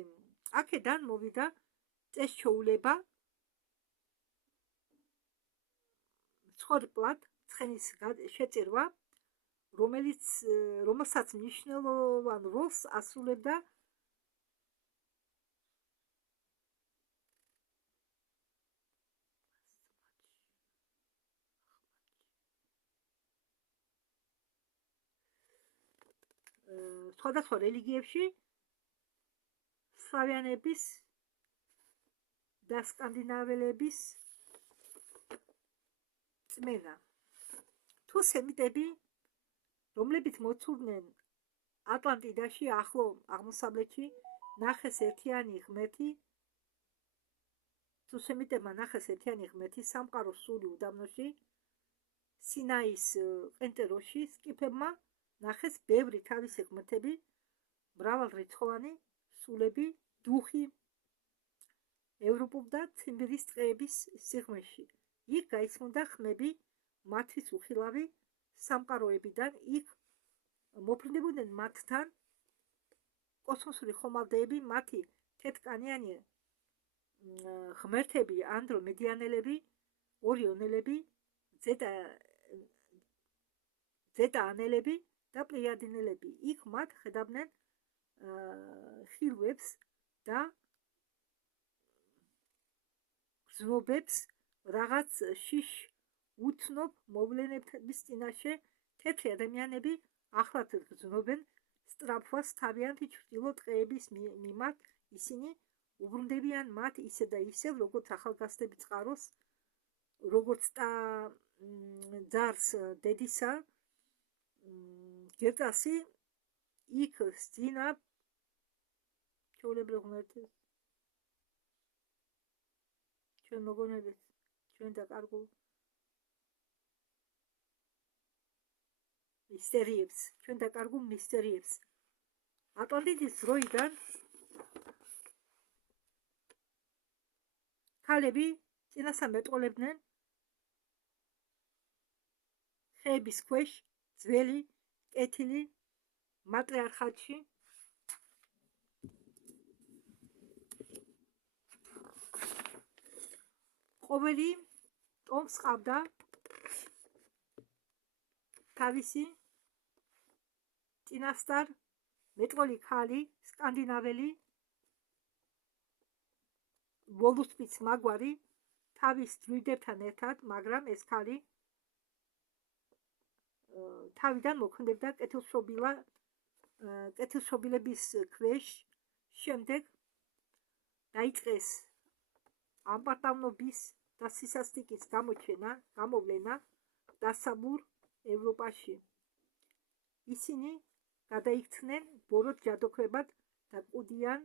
აქედან მოვიდა წესჩოულება ცხორკლად ცხენის შეწირვა, რომელსაც მნიშვნელოვან როლს ასრულებდა სხვადასხვა რელიგიებში სლავიანების და სკანდინაველების წმენა. თუ სემიტები, რომლებიც მოცურდნენ ატლანტიდაში, ახლო აღმოსავლეთში, ნახეს ერთიანი ღმერთი სამყაროს სული უდაბნოში, სინაის ყენტეროში, სკიფებმა ნახეს ბევრი თავისი ღმერთები, მრავალრიცხოვანი სულები, დუხი ევროპულ და ციმბირის ტყეების სიღრმეში. იქ გაიცნოდა ხმები მათთვის უხილავი სამყაროებიდან, იქ მოფრინდებოდნენ მათთან კოსმოსური ხომალდეები, მათი თეთრკანიანი ღმერთები, ანდრომედიანელები, ორიონელები, ზეტაანელები და პლეიადინელები. იქ მათ ხედავდნენ ხილვებს და გრძნობებს, რაღაც შიშ უთნობ მოვლენების წინაშე. თეთრი ადამიანები ახლად გრძნობენ სწრაფვას თავიანთი ჩრდილო ტყეების მიმართ. ისინი უბრუნდებიან მათ ისე და ისევ, როგორც ახალგაზრდები წყაროს, როგორც ძარს დედისა გერტასი, იქ სძინა ჩვეულებრივ ღმერთებს, ჩვენ მოგონებებს, ჩვენ დაკარგულ მისტერიებს. ატლანტიდის დროიდან ქალები წინასწარ მეტყოლებდნენ ხეების ქვეშ, ძველი კეთილი მატრიარხატში. ყოველი ტომს ყავდა თავისი წინასწარ მეტყოლი ქალი, სკანდინაველი, ვოლუსპიც მაგვარი, თავის დროიდებთან ერთად, მაგრამ ეს ქალი თავიდან მოქმედებდა კეთილშობილად კეთილშობილების ქვეშ შემდეგ დაიწყეს ამპარტავნობის და სისასტიკის გამოვლენა დასავლურ ევროპაში. ისინი გადაიქცნენ ბოროტ ჯადოქრებად და კუდიან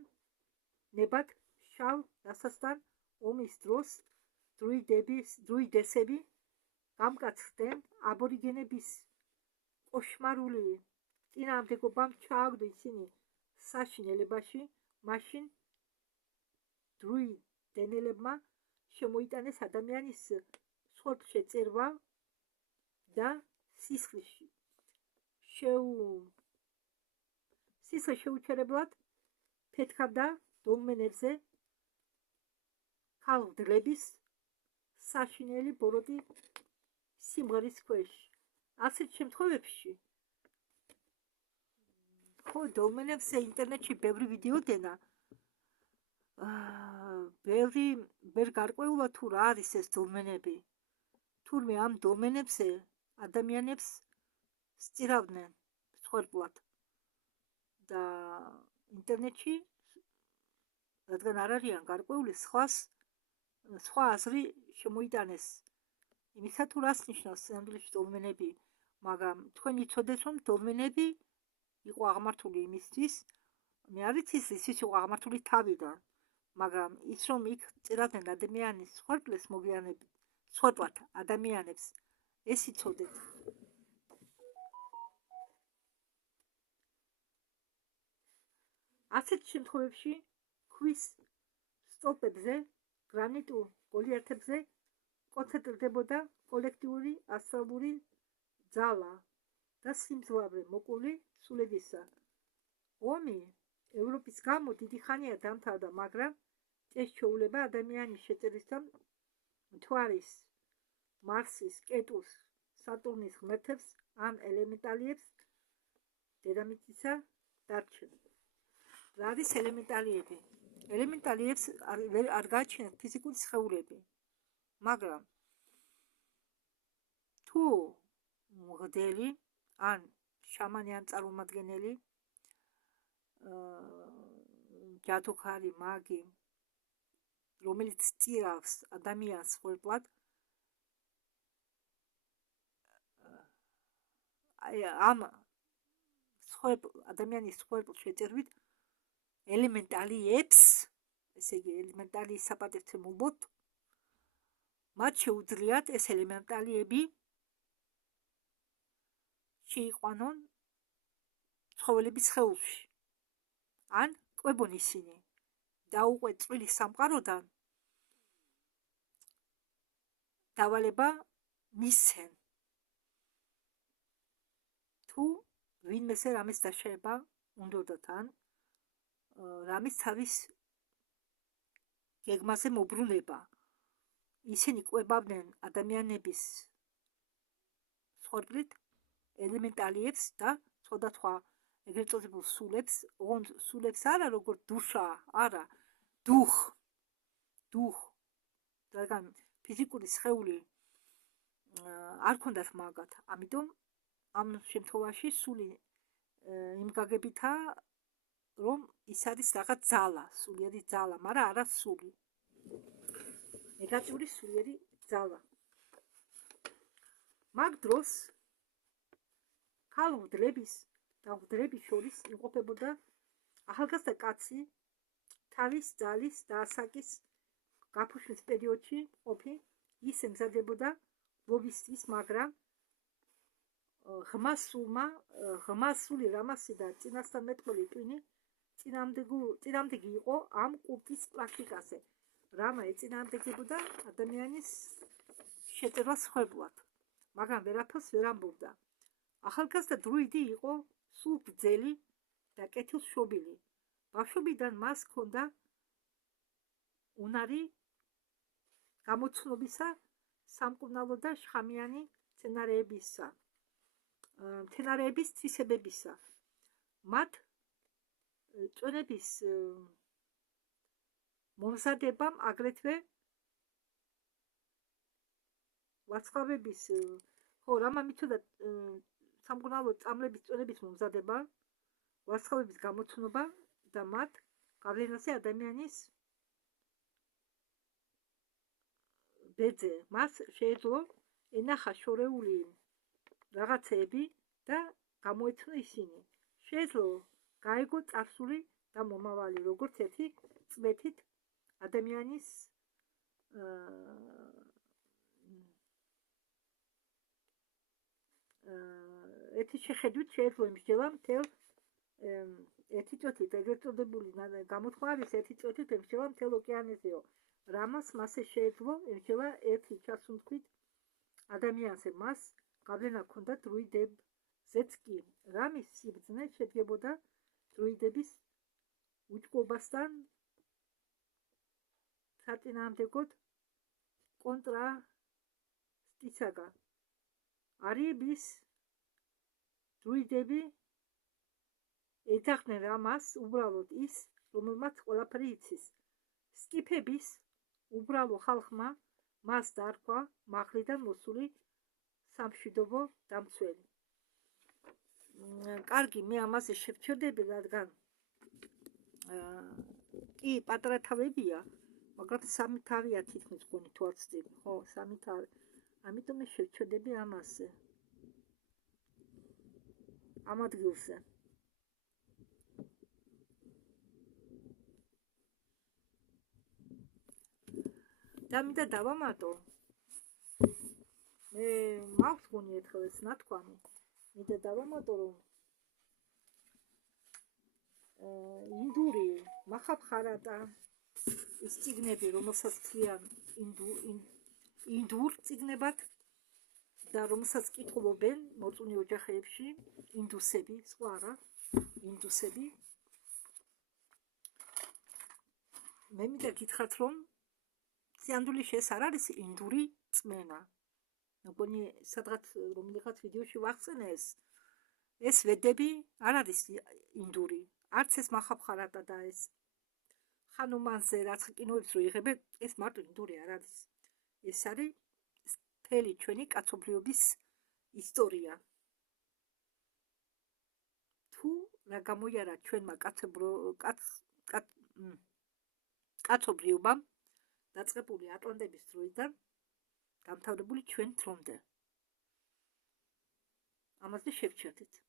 ნებად შავ რასასთან ომის დროს დრუიდესები გამკაცრდნენ აბორიგენების კოშმარული წინააღმდეგობამ ჩააგდო ისინი საშინელებაში, მაშინ დრუიდენელებმა შემოიტანეს ადამიანის სხორტშეწირვა და სისხლის შეუჩერებლად ფეთქავდა დოლმენებზე ქალღმრდლების საშინელი ბოროტი სიმღერის ქვეშ. ასეთ შემთხვევებში ხო დოლმენებზე ინტერნეტში ბევრი ვიდეო დენა, ვერ გარკვეულა თუ რა არის ეს დოლმენები. თურმე ამ დოლმენებზე ადამიანებს სწირავდნენ მსხვერპლად და ინტერნეტში რადგან არ არიან გარკვეული სხვა აზრი შემოიტანეს იმისა თუ რას ნიშნავს სინამდვილეში დოლმენები, მაგრამ თქვენ იცოდეთ რომ დოლმენები იყო აღმართული იმისთვის, მე არ ვიცი ის იყო აღმართული თავიდან, მაგრამ ის რომ იქ წერდნენ ადამიანის სხორპლეს მოგვიანებით სხორპლად ადამიანებს ეს იცოდეთ. ასეთ შემთხვევებში ქვის სტოლპებზე, გრანიტულ გოლიათებზე კონცენტრდებოდა კოლექტიური ასტრალური ძალა და სიმძლავრე მოკლული სულებისა. ომი ევროპის გამო დიდი ხანია დამთავრდა, მაგრამ ეს ჩვეულება ადამიანის შეწირვისთან მთვარის, მარსის, კეტუს, სატურნის ღმერთებს ან ელემენტალიებს დედამიწისა დარჩენ. რა არის ელემენტალიები? ელემენტალიებს არ გააჩნიათ ფიზიკური სხეულები, მაგრამ თუ მღვდელი ან შამანი ან წარმომადგენელი, ჯადოქარი, მაგი, რომელიც სწირავს ადამიანს სხორპლად, ამ ადამიანის სხორპლ შეწირვით ელემენტალიებს, ესე იგი ელემენტალიის საპატივცემულოდ, მათ შეუძლიათ ეს ელემენტალიები შეიყვანონ ცხოველების სხეულში. ან კვებონ ისინი და უკვე წვრილი სამყაროდან დავალება მისცენ. თუ ვინმესე რამეს დაშება უნდოდათ ან რამის თავის გეგმაზე მოbrunება. ისინი კვებავდნენ ადამიანების სხორპლით ელემენტალიებს და სხვადასხვა ეგრეთ წოდებულ სულებს, სულებს არა როგორც დუშა, არა, დუხ, რადგან ფიზიკური სხეული არ ქონდათ მაგათ, ამიტომ ამ შემთხვევაში სული იმ გაგებითა რომ ის არის რაღაც ძალა, სულიერი ძალა, მაგრამ არა სული. ნეგატიური სულიერი ძალა. მაგ დროს ქალღმრდლების და მღვდლების შორის იმყოფებოდა ახალგაზრდა კაცი, თავის ძალის და ასაკის გაფუშვის პერიოდში ყოფი, ის ემზადებოდა ლობისთვის, მაგრამ ღმა სული რამასი და წინასწარმეტყველი ტვინი წინამდეგი იყო ამ კულტის პრაქტიკაზე. რამა ეწინააღმდეგებოდა ადამიანის შეწირვას სხორპლად, მაგრამ ვერაფერს ვერ ამბობდა. ახალგაზრდა დრუიდი იყო სულ გრძელი და კეთილშობილი. ბავშვობიდან მას ჰქონდა უნარი გამოცნობისა სამკურნალო და შხამიანი მცენარეების თვისებებისა. მათ წვენების მომზადებამ აგრეთვე ვარცხავების რამა მიცოდა სამკურნალო წამლების წვენების მომზადება, ვარსკვლავების გამოცნობა და მათ გავლენაზე ადამიანის ბეძე. მას შეეძლო ენახა შორეული რაღაცეები და გამოეცნო ისინი. შეეძლო გაეგო წარსული და მომავალი, როგორც ერთი წვეთით ადამიანის ერთი შეხედვით შეეძლო ემსჯელა მთელ ერთი წვეთით ეგრეთ წოდებული გამოთქვა არის ერთი წვეთით ემსჯელა მთელ ოკეანეზეო. რამაც მასე შეეძლო ემსჯელა ერთი ჩასუნთქვით ადამიანზე. მას გავლენა ჰქონდა დროიდებზეც კი. რამის სიბრძნე შედგებოდა დროიდების უჯგობასთან საწინააღმდეგოდ კონტრასტისაგან. არიების დროიდები ეძახდნენ რამას უბრალოდ ის, რომელმაც ყველაფერი იცის. სკიფების უბრალო ხალხმა მას დაარქვა მაღლიდან მოსული სამშვიდობო დამცველი. კარგი, მე ამაზე შევჩერდები, რადგან კი პატარა თავებია, მაგრამ სამი თავია თითქმის გონი თვალწინ, ხო, სამი თავი. ამიტომ მე შევჩერდები ამაზე. ამ ადგილზე. და მინდა დავამატო. მე მაქვს გონი ერთხელ ეს ნათქვამი. მინდა დავამატო, რომ ინდური მახაბჰარატა ის წიგნები, რომელსაც თვლიან ინდურ წიგნებად და რომელსაც კითხულობენ მორწმუნე ოჯახებში ინდუსები, სხვა არა, ინდუსები. მე მინდა გითხრათ, რომ სიანდულის ეს არ არის ინდური წმენა. მეგონი სადღაც რომელიღაც ვიდეოში ვახსენე ეს ვედები არ არის ინდური. არც ეს მახაბჰარატა და ეს ხანუმანზე რაც კინოებს რო იღებენ, ეს მარტო ინდური არ არის. ეს არის მთელი ჩვენი კაცობრიობის ისტორია. თუ რა გამოიარა ჩვენმა კაცობრიობამ დაწყებული ატლანტების დროიდან დამთავრებული ჩვენ დრომდე. ამაზე შევჩერდით.